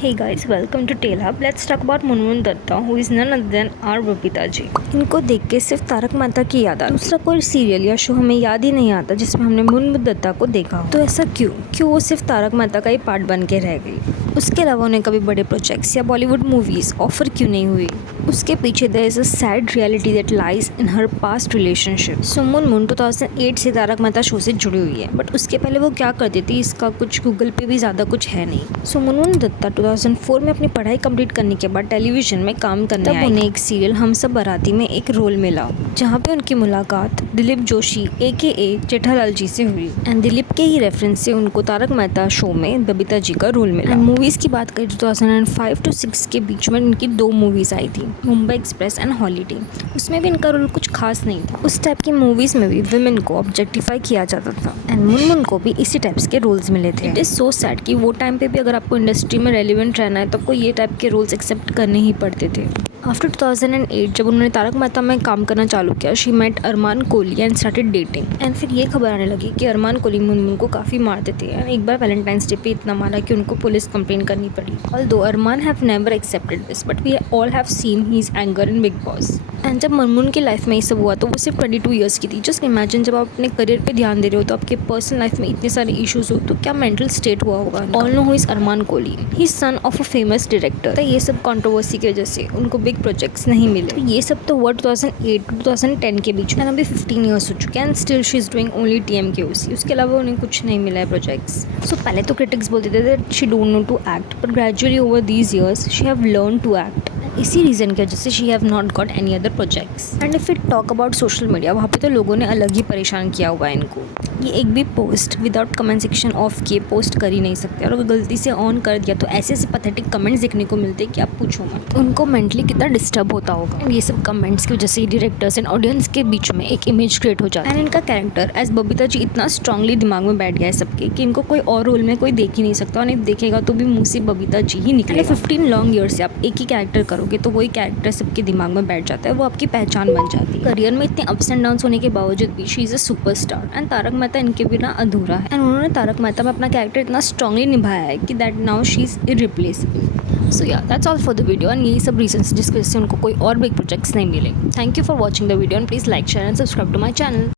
Hey guys, welcome to Tail Hub. Let's talk about Munmun Datta, who is none other than our Babita ji. इनको देख के सिर्फ तारक मेहता की याद आती, दूसरा कोई सीरियल या शो हमें याद ही नहीं आता जिसमें हमने मुनमुन दत्ता को देखा हो। तो ऐसा क्यों वो सिर्फ तारक मेहता का ही पार्ट बन के रह गई? उसके अलावा उन्हें कभी बड़े प्रोजेक्ट्स या बॉलीवुड मूवीज ऑफर क्यों नहीं हुई? उसके पीछे there is a sad reality that lies in her past relationship. So Munmun 2008 से तारक मेहता शो से जुड़ी हुई है, बट उसके पहले वो क्या करती थी इसका कुछ गूगल पे भी ज़्यादा कुछ है नहीं। सो मुनमुन दत्ता 2004 में अपनी पढ़ाई कंप्लीट करने के बाद टेलीविजन में काम करने आई। तब उन्हें एक सीरियल हम सब बाराती में एक रोल मिला, जहाँ पे उनकी मुलाकात दिलीप जोशी AKA जेठालाल जी से हुई। एंड दिलीप के ही रेफरेंस से उनको तारक मेहता शो में बबीता जी का रोल मिला। मूवीज़ की बात करें 2005 to 6 के बीच में इनकी 2 मूवीज़ आई थी, मुंबई एक्सप्रेस एंड हॉलीडे। उसमें भी इनका रोल कुछ खास नहीं था। उस टाइप की मूवीज़ में भी विमेन को ऑब्जेक्टिफाई किया जाता था एंड मुनमुन को भी इसी टाइप्स के रोल्स मिले थे। इट इज़ सो सैड कि वो टाइम पे भी अगर आपको इंडस्ट्री में रेलिवेंट रहना है तो आपको ये टाइप के रोल्स एक्सेप्ट करने ही पड़ते थे। आफ्टर 2008 जब उन्होंने तारक मेहता में काम करना चालू किया, she met Armaan Kohli and started dating. And फिर ये खबर आने लगी कि अरमान कोहली मुनमुन को काफ़ी मारते थे एंड एक बार वैलेंटाइंस डे पे इतना मारा कि उनको पुलिस कंप्लेन करनी पड़ी। Although Armaan have never accepted this, but we all have seen his anger in Bigg Boss. And जब मुनमुन की लाइफ में ये सब हुआ तो वो सिर्फ 22 ईयर्स की थी। जस्ट इमेजिन जब आप अपने करियर पे ध्यान दे रहे हो तो आपके पर्सनल लाइफ में इतने सारे इश्यूज हो तो क्या मेंटल स्टेट हुआ होगा। All know who is Armaan Kohli, he is son of a famous director. तो ये सब कंट्रोवर्सी की वजह से उनको बिग प्रोजेक्ट्स नहीं मिले। तो ये सब तो हुआ 2008 to 2010 के बीच में। अभी 15 ईयर्स हो चुके हैं and still she is doing only TMKOC। उसके अलावा उन्हें कुछ नहीं मिला है प्रोजेक्ट्स। सो पहले तो क्रिटिक्स बोलते थे that she don't know to act, but gradually over these years she have learn to act. इसी रीज़न की वजह से she have not got any other projects. And if it talk about social media, वहाँ पे तो लोगों ने अलग ही परेशान किया हुआ है इनको। ये एक भी post without comment section of किए पोस्ट कर ही नहीं सकते, और अगर गलती से ऑन कर दिया तो ऐसे ऐसे पैथेटिक कमेंट्स देखने को मिलते कि आप पूछो मत। उनको मेंटली कितना डिस्टर्ब होता होगा। एंड ये सब कमेंट्स की वजह से डायरेक्टर्स एंड ऑडियंस के बीच में एक इमेज क्रिएट हो जाता है। एंड इनका कैरेक्टर एज बबीता जी इतना स्ट्रांगली दिमाग में बैठ गया है सबके कि इनको कोई और रोल में कोई देख ही नहीं सकता, और देखेगा तो भी मुँह से बबीता जी ही निकले। 15 लॉन्ग ईयर से आप एक ही कैरेक्टर करोगे तो वही कैरेक्टर सबके दिमाग में बैठ जाता है, वो आपकी पहचान बन जाती है। करियर में इतने अप्स एंड डाउन्स होने के बावजूद भी she is a superstar and Tarak Mehta इनके बिना अधूरा है। एंड उन्होंने तारक मेहता में अपना कैरेक्टर इतना स्ट्रांगली निभाया है कि that now she is irreplaceable. So yeah that's all for the video. And यही सब रीजंस जिसकी वजह से उनको कोई और बिग प्रोजेक्ट्स नहीं मिले। Thank you for watching the video and please like share and subscribe to my channel.